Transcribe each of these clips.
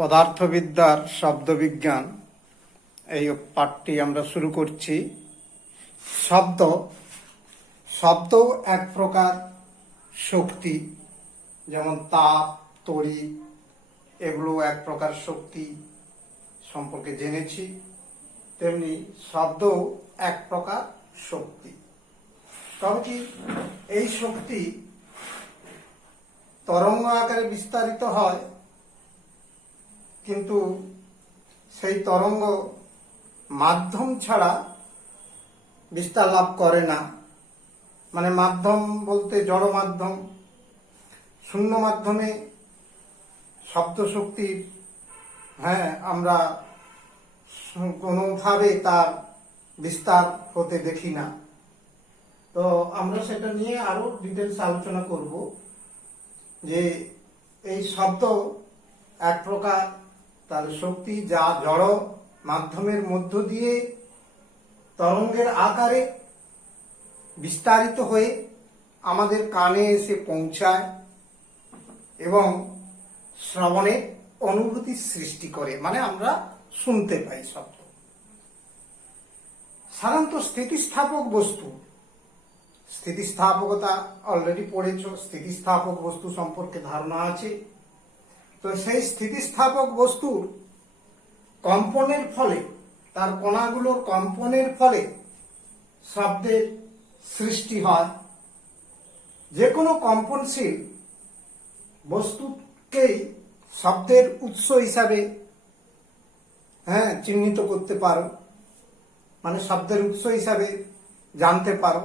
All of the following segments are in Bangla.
পদার্থবিদ্যার শব্দবিজ্ঞান এই পাঠটি আমরা শুরু করছি। শব্দ শব্দও এক প্রকার শক্তি, যেমন তাপ, তড়িৎ, এগুলো এক প্রকার শক্তি সম্পর্কে জেনেছি। তেমনি শব্দও এক প্রকার শক্তি। তবে কি এই শক্তি তরঙ্গ আকারে বিস্তারিত হয়, কিন্তু সেই তরঙ্গ মাধ্যম ছাড়া বিস্তার লাভ করে না। মানে মাধ্যম বলতে জড় মাধ্যম, শূন্য মাধ্যমে শব্দ শক্তির আমরা কোনোভাবে তার বিস্তার হতে দেখি না। তো আমরা সেটা নিয়ে আরো ডিটেলস আলোচনা করব যে এই শব্দ এক প্রকার তার শক্তি, যা জড় মাধ্যমের মধ্য দিয়ে তরঙ্গের আকারে বিস্তারিত হয়ে আমাদের কানে এসে পৌঁছায় এবং শ্রবণের অনুভূতি সৃষ্টি করে, মানে আমরা শুনতে পাই শব্দ। সাধারণত স্থিতিস্থাপক বস্তু, স্থিতিস্থাপকতা অলরেডি পড়েছ, স্থিতিস্থাপক বস্তু সম্পর্কে ধারণা আছে। তো সেই স্থিতিস্থাপক বস্তুর কম্পনের ফলে, তার কণাগুলোর কম্পনের ফলে শব্দের সৃষ্টি হয়। যে কোনো কম্পনশীল বস্তুকেই শব্দের উৎস হিসাবে চিহ্নিত করতে পারো, মানে শব্দের উৎস হিসাবে জানতে পারো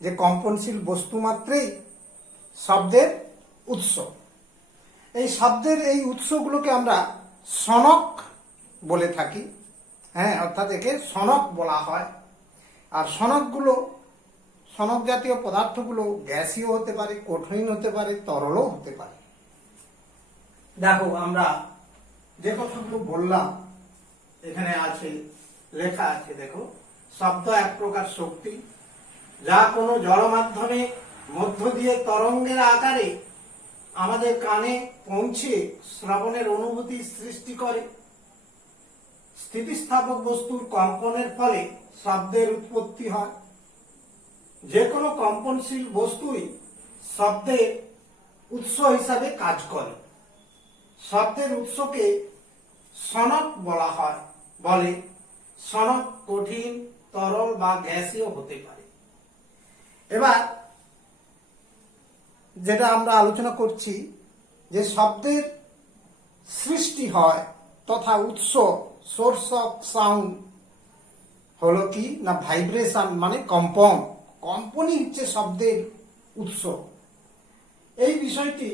যে কম্পনশীল বস্তু মাত্রেই শব্দের উৎস। এই শব্দের এই উৎসগুলোকে আমরা সনক বলে থাকি, অর্থাৎ একে সনক বলা হয়। আর সনক জাতীয় পদার্থগুলো গ্যাসীয় হতে পারে, কঠিন হতে পারে, তরলও হতে পারে। দেখো, আমরা যে কথাগুলো বললাম এখানে আছে, লেখা আছে, দেখো, শব্দ এক প্রকার শক্তি, যা কোনো জড় মাধ্যমে মধ্য দিয়ে তরঙ্গের আকারে আমাদের কানে পৌঁছে শ্রবণের অনুভূতি সৃষ্টি করে। স্থিতিস্থাপক বস্তুর কম্পনের ফলে শব্দের উৎপত্তি হয়। যে কোনো কম্পনশীল বস্তুই শব্দের উৎস হিসাবে কাজ করে। শব্দের উৎসকে সনক বলা হয়। বলে সনক কঠিন, তরল বা গ্যাসীয় হতে পারে। এবার যেটা আমরা আলোচনা করছি, যে শব্দের সৃষ্টি হয় তথা উৎস, সোর্স অফ সাউন্ড হলো কি না ভাইব্রেশন, মানে কম্পনই হচ্ছে শব্দের উৎস। এই বিষয়টি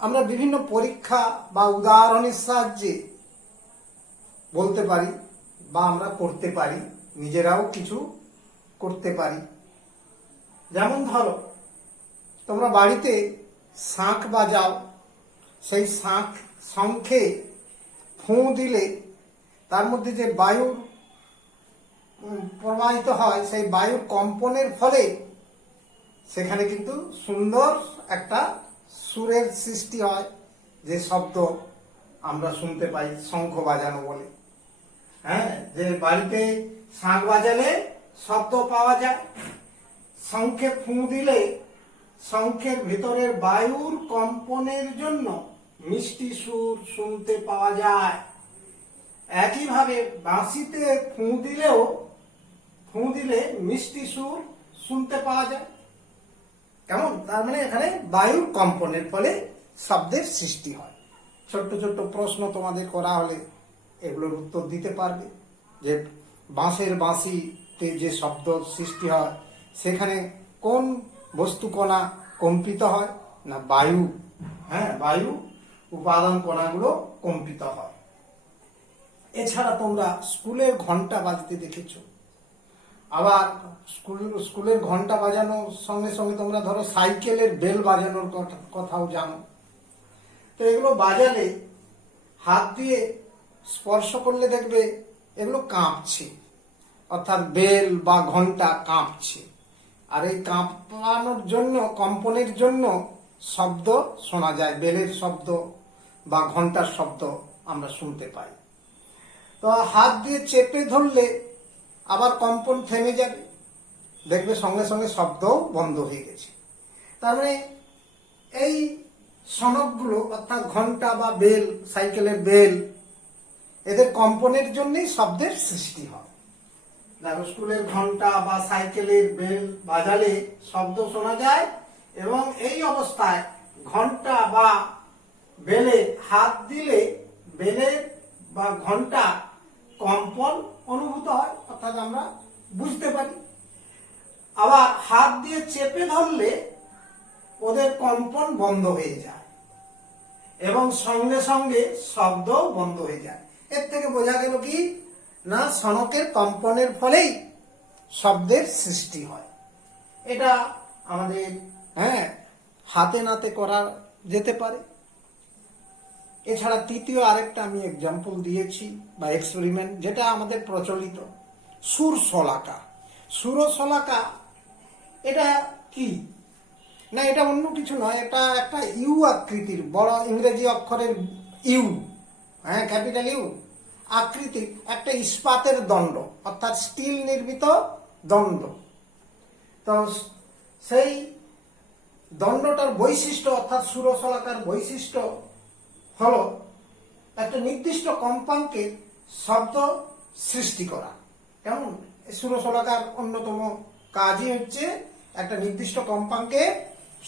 আমরা বিভিন্ন পরীক্ষা বা উদাহরণের সাহায্যে বলতে পারি বা আমরা করতে পারি, নিজেরাও কিছু করতে পারি। যেমন ধরো, তোমরা বাড়িতে শাঁখ বাজাও, সেই শঙ্খে ফুঁ দিলে তার মধ্যে যে বায়ু প্রবাহিত হয়, সেই বায়ুর কম্পনের ফলে সেখানে কিন্তু সুন্দর একটা সুরের সৃষ্টি হয়, যে শব্দ আমরা শুনতে পাই শঙ্খ বাজানো বলে। যে বাড়িতে শাঁখ বাজালে শব্দ পাওয়া যায়, শঙ্খে ফুঁ দিলে শঙ্খের ভেতরের বায়ুর কম্পনের জন্য মিষ্টি সুর শুনতে পাওয়া যায়। একইভাবে বাঁশিতে ফুঁ দিলে মিষ্টি সুর শুনতে পাওয়া যায়। কেমন? তার মানে এখানে বায়ুর কম্পনের ফলে শব্দের সৃষ্টি হয়। ছোট্ট ছোট্ট প্রশ্ন তোমাদের করা হলে এগুলোর উত্তর দিতে পারবে। যে বাঁশের বাঁশিতে যে শব্দ সৃষ্টি হয়, সেখানে কোন বস্তু কণা কম্পিত হয় না বায়ু। বায়ু উপাদান কণাগুলো কম্পিত হয়। এছাড়া তোমরা স্কুলের ঘন্টা বাজতে দেখেছো। আবার স্কুলের ঘন্টা বাজানোর সঙ্গে সঙ্গে তোমরা ধরো সাইকেলের বেল বাজানোর কথাও জানো। তো এগুলো বাজালে হাত দিয়ে স্পর্শ করলে দেখবে এগুলো কাঁপছে, অর্থাৎ বেল বা ঘন্টা কাঁপছে। আর এই কাঁপানোর জন্য, কম্পনের জন্য শব্দ শোনা যায়, বেলের শব্দ বা ঘন্টার শব্দ আমরা শুনতে পাই। তো হাত দিয়ে চেপে ধরলে আবার কম্পন থেমে যাবে, দেখবে সঙ্গে সঙ্গে শব্দও বন্ধ হয়ে গেছে। তার মানে এই সনকগুলো অর্থাৎ ঘন্টা বা বেল, সাইকেলের বেল, এদের কম্পনের জন্যই শব্দের সৃষ্টি হয়। দেখো, স্কুলের ঘন্টা বা সাইকেলের বেল বাজালে শব্দ শোনা যায়, এবং এই অবস্থায় ঘন্টা বা বেলে হাত দিলে বেলের বা ঘন্টা কম্পন অনুভূত হয়, অর্থাৎ আমরা বুঝতে পারি। আবার হাত দিয়ে চেপে ধরলে ওদের কম্পন বন্ধ হয়ে যায় এবং সঙ্গে সঙ্গে শব্দ বন্ধ হয়ে যায়। এর থেকে বোঝা গেল কি না, সনকের কম্পনের ফলেই শব্দের সৃষ্টি হয়। এটা আমাদের হাতে নাতে করা যেতে পারে। এছাড়া তৃতীয় আরেকটা আমি এক্সাম্পল দিয়েছি বা এক্সপেরিমেন্ট, যেটা আমাদের প্রচলিত, সুর শলাকা। সুরশলাকা এটা কি না, এটা অন্য কিছু নয়, এটা একটা ইউ আকৃতির বড় ইংরেজি অক্ষরের ইউ, ক্যাপিটাল ইউ আকৃতির একটা ইস্পাতের দণ্ড, অর্থাৎ স্টিল নির্মিত দণ্ড। তো সেই দণ্ডটার বৈশিষ্ট্য অর্থাৎ সুরশলাকার বৈশিষ্ট্য হলো একটা নির্দিষ্ট কম্পাঙ্কের শব্দ সৃষ্টি করা। কেমন, সুরশলাকার অন্যতম কাজই হচ্ছে একটা নির্দিষ্ট কম্পাঙ্কে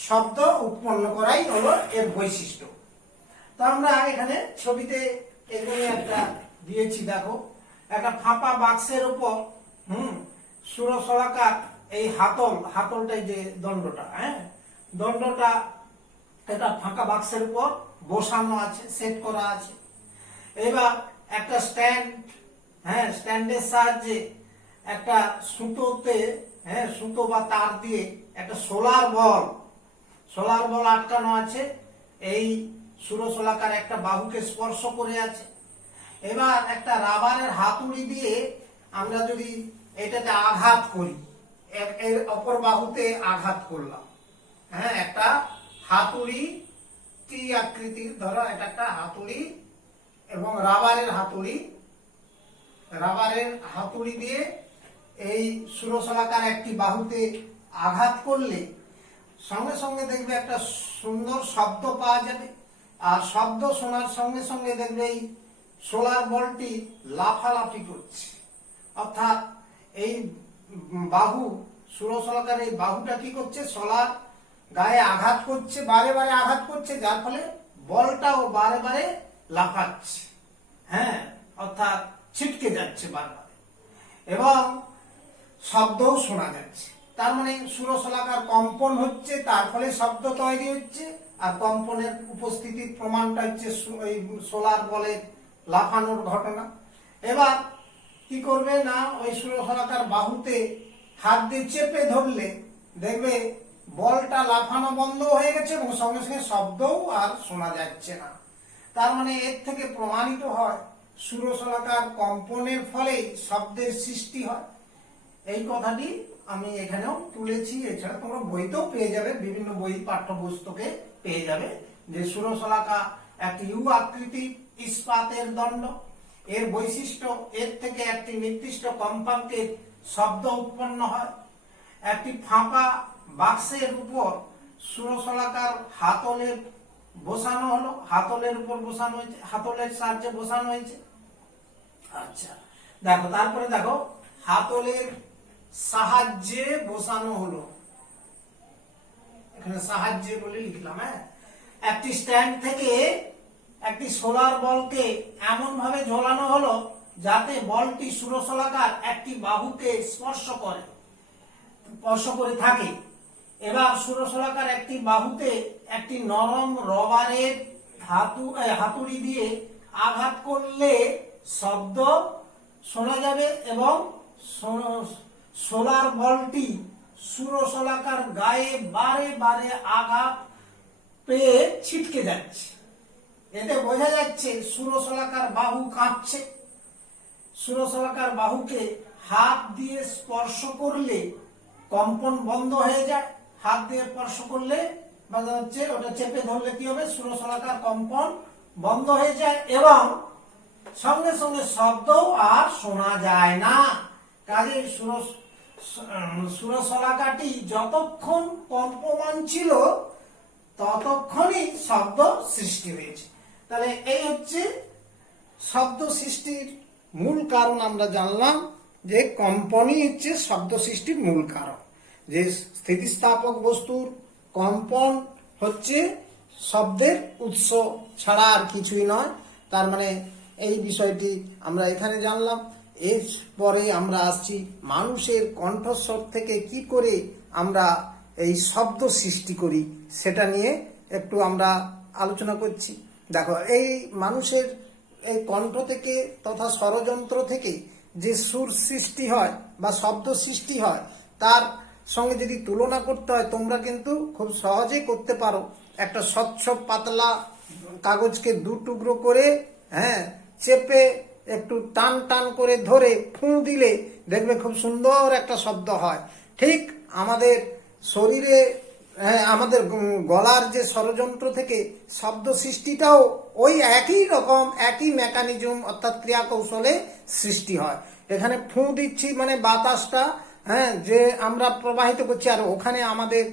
শব্দ উৎপন্ন করাই হলো এর বৈশিষ্ট্য। তো আমরা এখানে ছবিতে এখানে একটা দিয়েছি, দেখো, একটা ফাঁপা বাক্সের উপর সুরশলাকার এই হাতলটাই যে দণ্ডটা, দণ্ডটা এটা ফাঁকা বাক্সের উপর বসানো আছে, সেট করা আছে। এবার একটা স্ট্যান্ডের সাহায্যে একটা সুতোতে সুতো বা তার দিয়ে একটা সোলার বল আটকানো আছে, এই সুরশলাকার একটা বাহুকে স্পর্শ করে আছে। এবার একটা রাবারের হাতুড়ি দিয়ে আমরা যদি এটাতে আঘাত করি, এর অপর বাহুতে আঘাত করলাম, একটা হাতুড়ি টি আকৃতির, ধরো এটা একটা হাতুড়ি এবং রাবারের হাতুড়ি দিয়ে এই সুরশলাকার একটি বাহুতে আঘাত করলে সঙ্গে সঙ্গে দেখবে একটা সুন্দর শব্দ পাওয়া যাবে। আর শব্দ শোনার সঙ্গে সঙ্গে দেখবে এই সোলার বলটি লাফালাফি করছে, অর্থাৎ এই বাহু, সুরশলাকার এই বাহুটা কি করছে, সোলার গায়ে আঘাত করছে, বারে বারে আঘাত করছে, যার ফলে বলটাও বারে বারে লাফাচ্ছে, অর্থাৎ ছিটকে যাচ্ছে বারবার, এবং শব্দও শোনা যাচ্ছে। তার মানে সুরশলাকার কম্পন হচ্ছে, তার ফলে শব্দ তৈরি হচ্ছে, আর কম্পনের উপস্থিতির প্রমাণটা হচ্ছে এই সোলার বলের লাফানোর ঘটনা। এবার কি করবে না, ওই সুরশলাকার বাহুতে হাত দিয়ে চেপে ধরলে দেখবে বলটা লাফানো বন্ধ হয়ে গেছে এবং সঙ্গে সঙ্গে শব্দও আর শোনা যাচ্ছে না। তার মানে এর থেকে প্রমাণিত হয় সুরশলাকার কম্পনের ফলে শব্দের সৃষ্টি হয়। এই কথাটি আমি এখানেও তুলেছি। এছাড়া তোমরা বইতেও পেয়ে যাবে, বিভিন্ন বই পাঠ্যপুস্তকে পেয়ে যাবে যে সুরশলাকা একটি ইউ আকৃতি ইস্পাতের দণ্ড, এর বৈশিষ্ট্য এর থেকে একটি নির্দিষ্ট কম্পাঙ্কের শব্দ উৎপন্ন হয়। একটি ফাঁপা বাক্সের উপর সুরশলাকার হাতলের বসানো হলো, হাতলের উপর বসানো হয়েছে, হাতলের সাহায্যে বসানো হয়েছে। আচ্ছা, দেখো, তারপরে দেখো, হাতলের সাহায্যে বসানো হলো, এখানে সাহায্যে বলে লিখলাম। একটি স্ট্যান্ড থেকে একটি সোলার বলকে এমন ভাবে ঝোলানো হলো যাতে বলটি সুরশলাকার একটি বাহুকে স্পর্শ করে থাকে। এবার সুরশলাকার একটি বাহুতে একটি নরম রবারের হাতুড়ি দিয়ে আঘাত করলে শব্দ শোনা যাবে এবং সোলার বলটি সুরশলাকার গায়ে বারে বারে আঘাত পেয়ে ছিটকে যাচ্ছে। এতে বোঝা যাচ্ছে সুরশলাকার বাহু কাঁপছে। সুরশলাকার বাহুকে হাত দিয়ে স্পর্শ করলে কম্পন বন্ধ হয়ে যায়। হাত দিয়ে স্পর্শ করলে বা হচ্ছে ওটা চেপে ধরলে কি হবে, সুরশলাকার কম্পন বন্ধ হয়ে যায় এবং সঙ্গে সঙ্গে শব্দও আর শোনা যায় না। কাজে সুরশলাকাটি যতক্ষণ কম্পমান ছিল ততক্ষণই শব্দ সৃষ্টি হয়েছে। তাহলে এই হচ্ছে শব্দ সৃষ্টির মূল কারণ। আমরা জানলাম যে কম্পনই হচ্ছে শব্দ সৃষ্টির মূল কারণ, যে স্থিতিস্থাপক বস্তুর কম্পন হচ্ছে শব্দের উৎস ছাড়া আর কিছুই নয়। তার মানে এই বিষয়টি আমরা এখানে জানলাম। এরপরে আমরা আসছি মানুষের কণ্ঠস্বর থেকে কি করে আমরা এই শব্দ সৃষ্টি করি সেটা নিয়ে একটু আমরা আলোচনা করছি। দেখো, এই মানুষের এই কণ্ঠ থেকে তথা স্বরযন্ত্র থেকে যে সুর সৃষ্টি হয় বা শব্দ সৃষ্টি হয় তার সঙ্গে যদি তুলনা করতে হয়, তোমরা কিন্তু খুব সহজেই করতে পারো। একটা স্বচ্ছ পাতলা কাগজকে দু টুকরো করে চেপে একটু টান টান করে ধরে ফুঁ দিলে দেখবে খুব সুন্দর একটা শব্দ হয়। ঠিক আমাদের শরীরে আমাদের গলার যে স্বরযন্ত্র থেকে শব্দ সৃষ্টিটাও ওই একই রকম একই মেকানিজম অর্থাৎ ক্রিয়া কৌশলে সৃষ্টি হয়। এখানে ফুঁ দিচ্ছি মানে বাতাসটা যে আমরা প্রবাহিত করছি, আর ওখানে আমাদের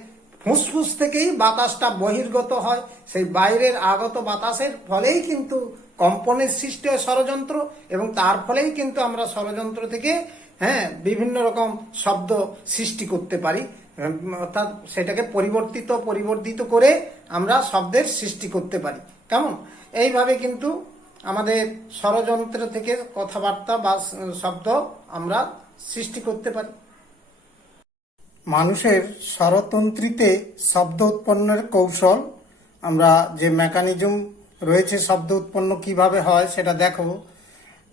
ফুসফুস থেকেই বাতাসটা বহির্গত হয়। সেই বাইরের আগত বাতাসের ফলেই কিন্তু কম্পনের সৃষ্টি হয় স্বরযন্ত্র, এবং তার ফলেই কিন্তু আমরা স্বরযন্ত্র থেকে বিভিন্ন রকম শব্দ সৃষ্টি করতে পারি, অর্থাৎ সেটাকে পরিবর্তিত করে আমরা শব্দের সৃষ্টি করতে পারি। কেমন? এইভাবে কিন্তু আমাদের স্বরযন্ত্র থেকে কথাবার্তা বা শব্দ আমরা সৃষ্টি করতে পারি। মানুষের স্বরতন্ত্রীতে শব্দ উৎপন্নের কৌশল, আমরা যে মেকানিজম রয়েছে শব্দ উৎপন্ন কিভাবে হয় সেটা দেখো।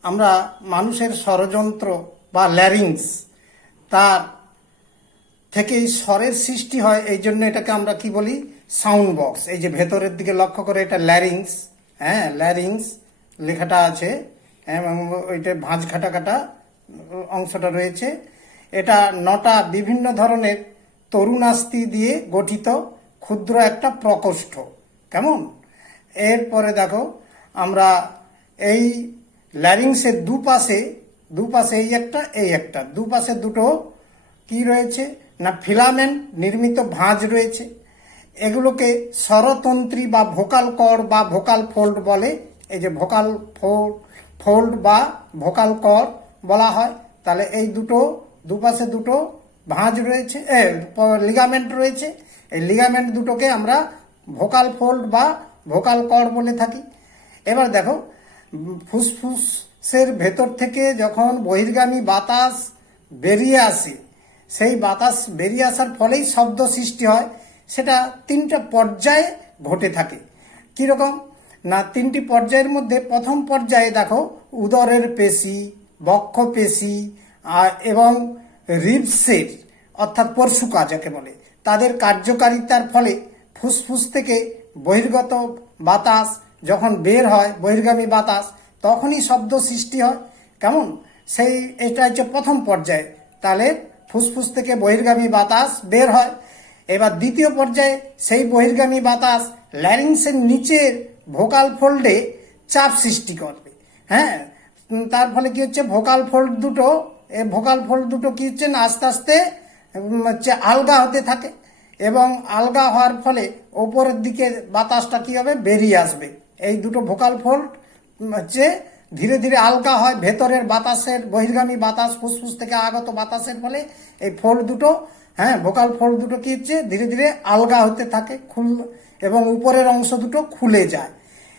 আমরা মানুষের স্বরযন্ত্র বা ল্যারিংস, তার থেকেই স্বরের সৃষ্টি হয়। এই জন্য এটাকে আমরা কি বলি? Sound box. এই যে ভেতরের দিকে লক্ষ্য করে এটা ল্যারিংস, ল্যারিংস লেখাটা আছে এবং ওইটা ভাঁজ কাটা কাটা অংশটা রয়েছে। এটা 9টা বিভিন্ন ধরনের তরুণাস্থি দিয়ে গঠিত ক্ষুদ্র একটা প্রকোষ্ঠ। কেমন? এরপরে দেখো, আমরা এই ল্যারিংসের দুপাশে এই একটা দুপাশে দুটো কি রয়েছে না ফিলামেন্ট নির্মিত ভাঁজ রয়েছে। এগুলোকে স্বরতন্ত্রী বা ভোকাল কর্ড বা ভোকাল ফোল্ড বলে। এই যে ভোকাল ফোল্ড বা ভোকাল কর্ড বলা হয়। তাহলে এই দুপাশে দুটো ভাঁজ রয়েছে, লিগামেন্ট রয়েছে। এই লিগামেন্ট দুটোকে আমরা ভোকাল ফোল্ড বা ভোকাল কর্ড বলে থাকি। এবার দেখো, ফুসফুসের ভেতর থেকে যখন বহির্গামী বাতাস বেরিয়ে আসে, সেই বাতাস বেরিয়ে আসার ফলেই শব্দ সৃষ্টি হয়। সেটা 3টা পর্যায়ে ঘটে থাকে। কিরকম না, 3টি পর্যায়ের মধ্যে প্রথম পর্যায়ে দেখো উদরের পেশি, বক্ষ পেশি এবং রিবসের অর্থাৎ পরশুকা যাকে বলে, তাদের কার্যকারিতার ফলে ফুসফুস থেকে বহির্গত বাতাস যখন বের হয়, বহির্গামী বাতাস, তখনই শব্দ সৃষ্টি হয়। কেমন? এটা হচ্ছে প্রথম পর্যায়ে। তাহলে ফুসফুস থেকে বহির্গামী বাতাস বের হয়। এবার দ্বিতীয় পর্যায়ে সেই বহির্গামী বাতাস ল্যারিংসের নিচের ভোকাল ফোল্ডে চাপ সৃষ্টি করবে। তার ফলে কি হচ্ছে, ভোকাল ফোল্ড দুটো কি হচ্ছে না আস্তে আস্তে আলগা হতে থাকে, এবং আলগা হওয়ার ফলে ওপরের দিকে বাতাসটা কি হবে, বেরিয়ে আসবে। এই দুটো ভোকাল ফোল্ড ধীরে ধীরে আলগা হয়। ভেতরের বাতাসের বহির্গামী বাতাস ফুসফুস থেকে আগত বাতাসের ফলে এই ফোল্ড দুটো ভোকাল ফোল্ড দুটো কি হচ্ছে ধীরে ধীরে আলগা হতে থাকে, এবং উপরের অংশ দুটো খুলে যায়।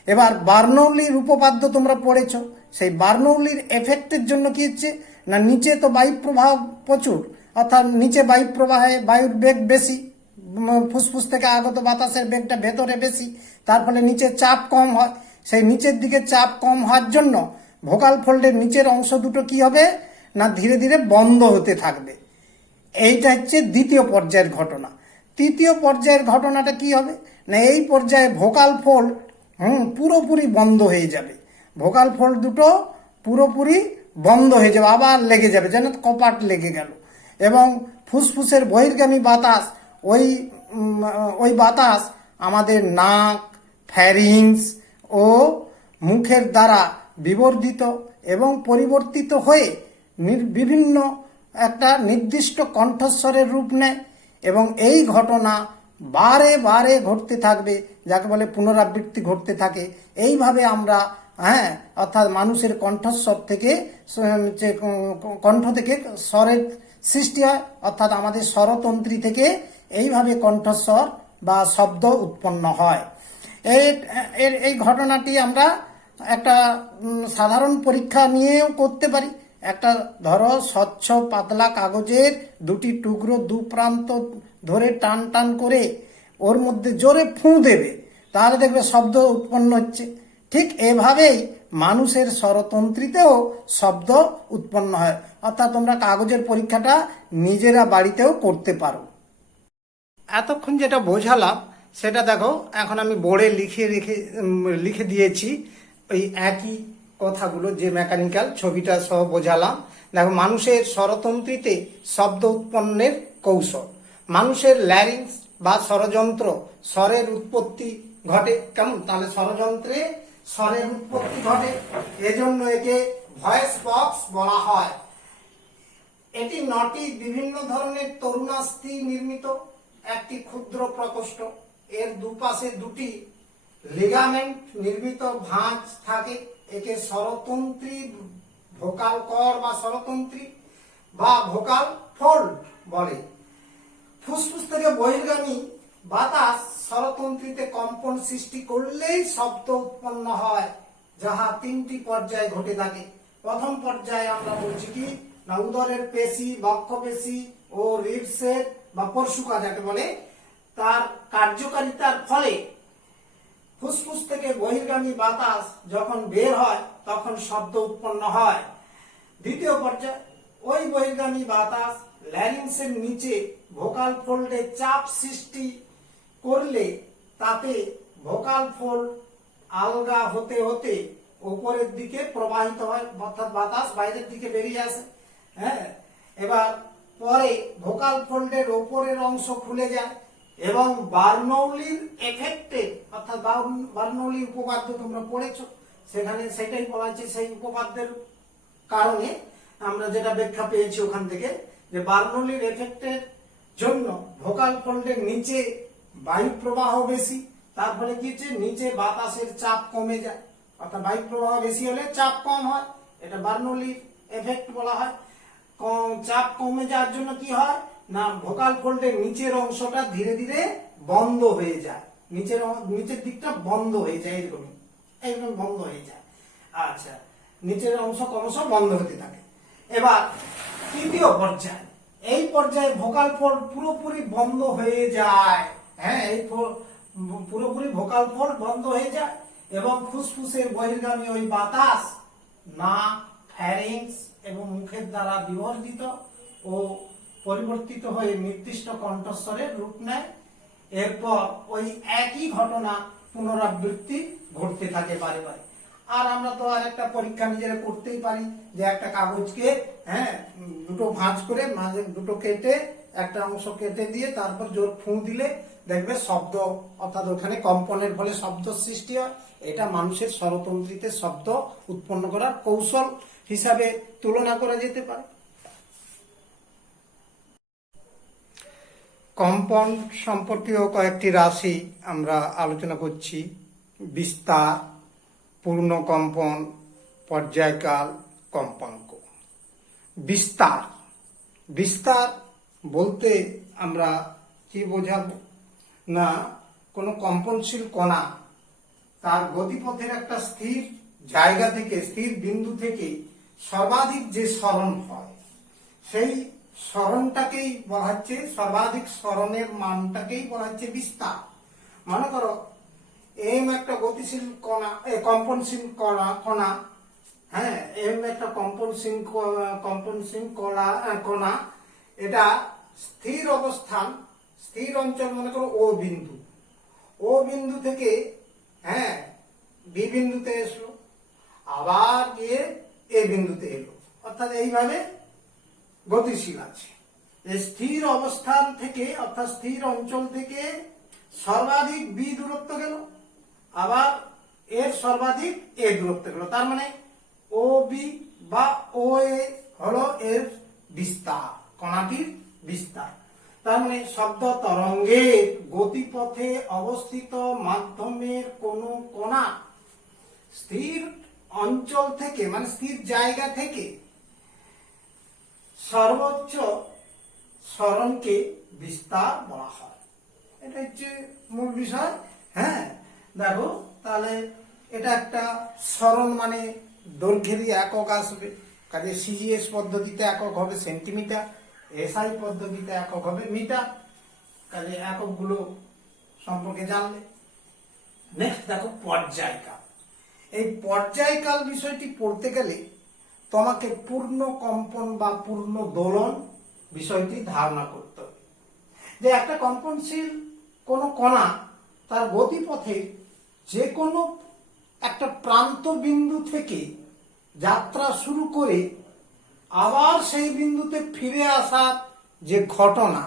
এবার বার্নৌলির উপপাদ্য তোমরা পড়েছ। সেই বার্নৌলির এফেক্টের জন্য কি হচ্ছে না, নিচে তো বায়ু প্রবাহ প্রচুর, অর্থাৎ নিচে বায়ু প্রবাহে বায়ুর বেগ বেশি, ফুসফুস থেকে আগত বাতাসের বেগটা ভেতরে বেশি, তার ফলে নিচে চাপ কম হয়। সেই নিচের দিকে চাপ কম হওয়ার জন্য ভোকাল ফোল্ডের নিচের অংশ দুটো কি হবে না ধীরে ধীরে বন্ধ হতে থাকবে। এইটা হচ্ছে দ্বিতীয় পর্যায়ের ঘটনা। তৃতীয় পর্যায়ের ঘটনাটা কি হবে না, এই পর্যায়ে ভোকাল ফোল্ড পুরোপুরি বন্ধ হয়ে যাবে। ভোকাল ফোল্ড দুটো পুরোপুরি বন্ধ হয়ে যাবে, আবার লেগে যাবে, যেন কপাট লেগে গেল। এবং ফুসফুসের বহির্গামী বাতাস, ওই বাতাস আমাদের নাক, ফ্যারিংস, ও মুখের দ্বারা বিবর্ধিত এবং পরিবর্তিত হয়ে বিভিন্ন একটা নির্দিষ্ট কণ্ঠস্বরের রূপ নেয় এবং এই ঘটনা বারে বারে ঘটতে থাকবে, যাকে বলে পুনরাবৃত্তি ঘটতে থাকে। এইভাবে আমরা অর্থাৎ মানুষের কণ্ঠস্বর থেকে কণ্ঠ থেকে স্বরের সৃষ্টি হয়, অর্থাৎ আমাদের স্বরতন্ত্রী থেকে এইভাবে কণ্ঠস্বর বা শব্দ উৎপন্ন হয়। এই ঘটনাটি আমরা একটা সাধারণ পরীক্ষা নিয়েও করতে পারি। একটা ধরো স্বচ্ছ পাতলা কাগজের দুটি টুকরো দু প্রান্ত ধরে টান টান করে ওর মধ্যে জোরে ফুঁ দেবে, তাহলে দেখবে শব্দ উৎপন্ন হচ্ছে। ঠিক এভাবেই মানুষের স্বরতন্ত্রীতেও শব্দ উৎপন্ন হয়। অর্থাৎ তোমরা কাগজের পরীক্ষাটা নিজেরা বাড়িতেও করতে পারো। এতক্ষণ যেটা বোঝালাম সেটা দেখো, এখন আমি বোর্ডে লিখে দিয়েছি ওই একই কথাগুলো, যে মেকানিক্যাল ছবিটা সহ বোঝালাম। দেখো, মানুষের স্বরতন্ত্রীতে শব্দ উৎপন্নের কৌশল। মানুষের ল্যারিংস বা স্বরযন্ত্র স্বরের উৎপত্তি ঘটে। কেমন? তাহলে স্বরযন্ত্রে স্বরের উৎপত্তি ঘটে, এজন্য একে ভয়েস বক্স বলা হয়। এটি 9টি বিভিন্ন ধরনের তরুণাস্থি নির্মিত একটি ক্ষুদ্র প্রকোষ্ঠ। এর দুপাশে দুটি লিগামেন্ট নির্মিত ভাঁজ থাকে। একে স্বরতন্ত্রী, ভোকাল কর্ড বা স্বরতন্ত্রী বা ভোকাল ফোল্ড বলে। ফুসফুস থেকে বহির্গামী বাতাস স্বরতন্ত্রীতে কম্পন সৃষ্টি করলেই শব্দ উৎপন্ন হয়, যাহা 3টি পর্যায়ে ঘটে থাকে। প্রথম পর্যায়ে আমরা বলছি কি না, উদরের পেশি, বক্ষপেশি ও রিবসের বা পরশুকা যাকে বলে, তার কার্যকারিতার ফলে ফুসফুস থেকে বহির্গামী বাতাস যখন বের হয় তখন শব্দ উৎপন্ন হয়। দ্বিতীয় পর্যায়ে ওই বহির্গামী বাতাস ল্যারিংসের নিচে ভোকাল ফোল্ডে চাপ সৃষ্টি করলে তাতে ভোকাল ফোল্ড আলগা হতে হতে উপরের দিকে প্রবাহিত হয়, অর্থাৎ বাতাস বাইরের দিকে বেরিয়ে আসে। এবার পরে ভোকাল ফোল্ডের ওপরের অংশ খুলে যায় এবং বার্নৌলির এফেক্টে, অর্থাৎ বার্নৌলি উপপাদ্য তোমরা পড়েছো, সেখানে সেটাই বলা হচ্ছে। সেই উপপাদ্যের কারণে আমরা যেটা ব্যাখ্যা পেয়েছি ওখান থেকে, যে বার্নৌলির এফেক্টের জন্য ভোকাল ফোল্ডের নিচে বায়ু প্রবাহ বেশি, তারপরে কি হচ্ছে, নিচে বাতাসের চাপ কমে যায়। অর্থাৎ বায়ু প্রবাহ বেশি হলে চাপ কম হয়, এটা বার্নৌলির এফেক্ট বলা হয়। চাপ কমে যাওয়ার জন্য কি হয় না, ভোকাল ফোল্ডের নিচের অংশটা ধীরে ধীরে বন্ধ হয়ে যায়, নিচের দিকটা বন্ধ হয়ে যায়, এরকম বন্ধ হয়ে যায়। আচ্ছা, নিচের অংশ ক্রমশ বন্ধ হতে থাকে। এবার তৃতীয় পর্যায়ে, এই পর্যায়ে ভোকাল ফোল্ড পুরোপুরি বন্ধ হয়ে যায়। এই পুরোপুরি ভোকাল ফোল্ড বন্ধ হয়ে যায় এবং ফুসফুসের বহির্গামী ওই বাতাস নাক, ফ্যারিংস এবং মুখের দ্বারা বিবর্ধিত ও পরিবর্তিত হয়ে নির্দিষ্ট কণ্ঠস্বরের রূপ নেয়। এরপর ওই একই ঘটনা পুনরাবৃত্তি ঘটতে থাকে বারে বারে। আর আমরা তো আর একটা পরীক্ষা নিজেরা করতেই পারি, যে একটা কাগজকে দুটো ভাঁজ করে মাঝে দুটো কেটে একটা অংশ কেটে দিয়ে তারপর জোর ফুঁ দিলে দেখবে শব্দ, অর্থাৎ ওখানে কম্পনের ফলে শব্দ সৃষ্টি হয়। এটা মানুষের স্বরতন্ত্রীতে শব্দ উৎপন্ন করার কৌশল হিসাবে তুলনা করা যেতে পারে। কম্পন সম্পর্কীয় কয়েকটি রাশি আমরা আলোচনা করছি: বিস্তার, পূর্ণ কম্পন, পর্যায়কাল, কম্পাঙ্ক। বিস্তার, বিস্তার বলতে আমরা কি বোঝাবো না, কোনো কম্পনশীল কণা তার গতিপথের একটা স্থির জায়গা থেকে, স্থির বিন্দু থেকে সর্বাধিক যে সরণ হয়, সেই সরণটাকেই বলা হচ্ছে, সর্বাধিক সরণের মানটাকেই বলা হচ্ছে বিস্তার। মনে করো এম একটা গতিশীল কণা, কম্পনশীল কণা, এম একটা কম্পনশীল কণা, এটা স্থির অবস্থান, স্থির অঞ্চল মনে করো ও বিন্দু, ও বিন্দু থেকে বি বিন্দুতে এসলো, আবার গিয়ে এ বিন্দুতে এলো, অর্থাৎ এইভাবে গতিশীল আছে। স্থির অবস্থান থেকে, অর্থাৎ স্থির অঞ্চল থেকে সর্বাধিক বি দূরত্ব গেল, আবার এর সর্বাধিক এ দূরত্বে হলো, তার মানে ও বি বা ও এ হলো এর বিস্তার, কণাটির বিস্তার। তার মানে শব্দ তরঙ্গের গতিপথে অবস্থিত মাধ্যমের কোন কণা স্থির অঞ্চল থেকে মানে স্থির জায়গা থেকে সর্বোচ্চ সরণকে বিস্তার বলা হয়। এটা হচ্ছে মূল বিষয়। হ্যাঁ, দেখো তাহলে এটা একটা সরণ মানে দৈর্ঘ্যেরই একক আসবে, কাজে সিজিএস পদ্ধতিতে একক হবে সেন্টিমিটার, এসআই পদ্ধতিতে একক হবে মিটার, কাজে এককগুলো সম্পর্কে জানলে। নেক্সট দেখো পর্যায়কাল। এই পর্যায়কাল বিষয়টি পড়তে গেলে তোমাকে পূর্ণ কম্পন বা পূর্ণ দোলন বিষয়টি ধারণা করতে হবে, যে একটা কম্পনশীল কোনো কণা তার গতিপথে যে কোনো একটা প্রান্ত বিন্দু থেকে যাত্রা শুরু করে আবার সেই বিন্দুতে ফিরে আসার যে ঘটনা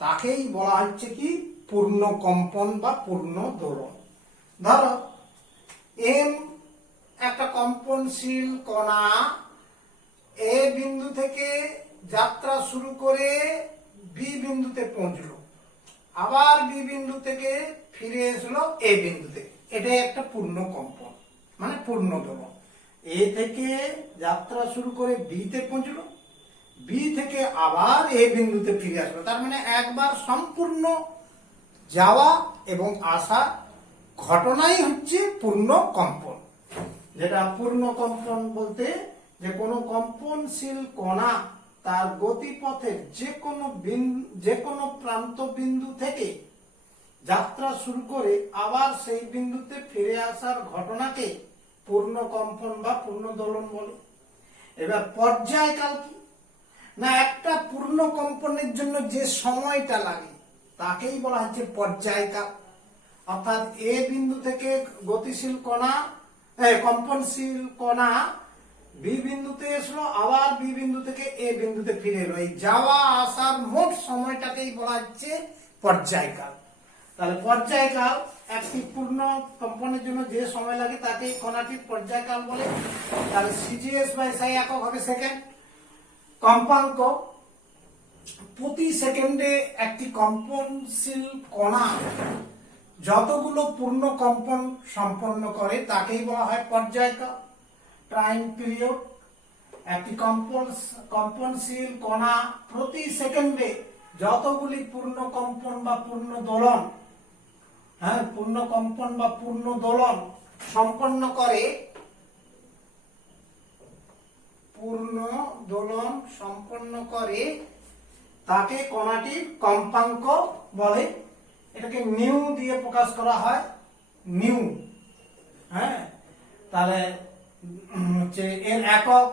তাকেই বলা হচ্ছে কি পূর্ণ কম্পন বা পূর্ণ দোলন। ধরো এম একটা কম্পনশীল কণা এ বিন্দু থেকে যাত্রা শুরু করে বি বিন্দুতে পৌঁছলো, আবার বি বিন্দু থেকে ফিরে এসলো এ বিন্দুতে, এটাই একটা পূর্ণ কম্পন মানে পূর্ণ দোলন। এ থেকে যাত্রা শুরু করে বি তে পৌঁছলো, বি থেকে আবার এ বিন্দুতে ফিরে আসলো, তার মানে একবার সম্পূর্ণ যাওয়া এবং আসা ঘটনাই হচ্ছে পূর্ণ কম্পন। যেটা পূর্ণ কম্পন বলতে যে কোনো কম্পনশীল কণা তার গতিপথের যে কোনো প্রান্ত বিন্দু থেকে যাত্রা শুরু করে আবার সেই বিন্দুতে ফিরে আসার ঘটনাকে পূর্ণ কম্পন বা পূর্ণ দোলন বলে। এবার পর্যায়কাল কি না, একটা পূর্ণ কম্পনের জন্য যে সময়টা লাগে তাকেই বলা হচ্ছে পর্যায়কাল। অর্থাৎ এ বিন্দু থেকে গতিশীল কণা কম্পনশীল কণা বি বিন্দুতে এসলো, আবার বি বিন্দু থেকে এ বিন্দুতে ফিরে এলো, এই যাওয়া আসার মোট সময়টাকেই বলা হচ্ছে পর্যায়কাল। তাহলে পর্যায়কাল একটি পূর্ণ কম্পনের জন্য যে সময় লাগে তাকে কণাটির পর্যায়কাল বলে। তাহলে সিজিএস বাই এসআই একক হবে সেকেন্ড। কম্পাঙ্ক প্রতি সেকেন্ডে একটি কম্পনশীল কণা যতগুলো পূর্ণ কম্পন সম্পন্ন করে তাকেই বলা হয় পর্যায়কাল। টাইম পিরিয়ড একটি কম্পনশীল কণা প্রতি সেকেন্ডে যতগুলি পূর্ণ কম্পন বা পূর্ণ দোলন পূর্ণ কম্পন বা পূর্ণ দোলন সম্পন্ন করে তাকে কণাটির কম্পাঙ্ক বলে। এটাকে নিউ দিয়ে প্রকাশ করা হয়, নিউ। হ্যাঁ, তাহলে হচ্ছে এর একক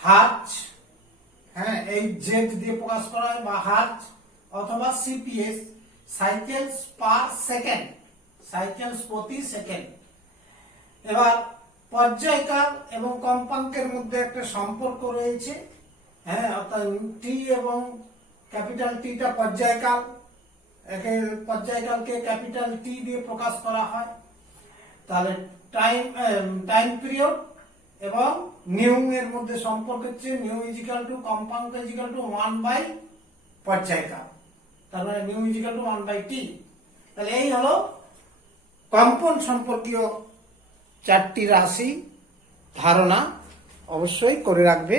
হার্জ। হ্যাঁ, এই জেড দিয়ে প্রকাশ করা হয় বা হার্জ, অথবা CPS cycles per second, cycles প্রতি সেকেন্ড। এবার পর্যায়কাল এবং কম্পাঙ্কের মধ্যে একটা সম্পর্ক রয়েছে। হ্যাঁ, অর্থাৎ টি এবং ক্যাপিটাল টিটা পর্যায়কাল, পর্যায়কালকে ক্যাপিটাল টি দিয়ে প্রকাশ করা হয়। তাহলে টাইম পিরিয়ড এবং নিউ এর মধ্যে সম্পর্ক হচ্ছে নিউ ইজিক্যাল টু কম্পাঙ্ক ইজিক্যাল টু 1 পর্যায়কাল, তার মানে নিউ ইজিক্যাল টু 1/t। তাহলে এই হলো কম্পন সম্পর্কীয় 4টি রাশি ধারণা, অবশ্যই করে রাখবে।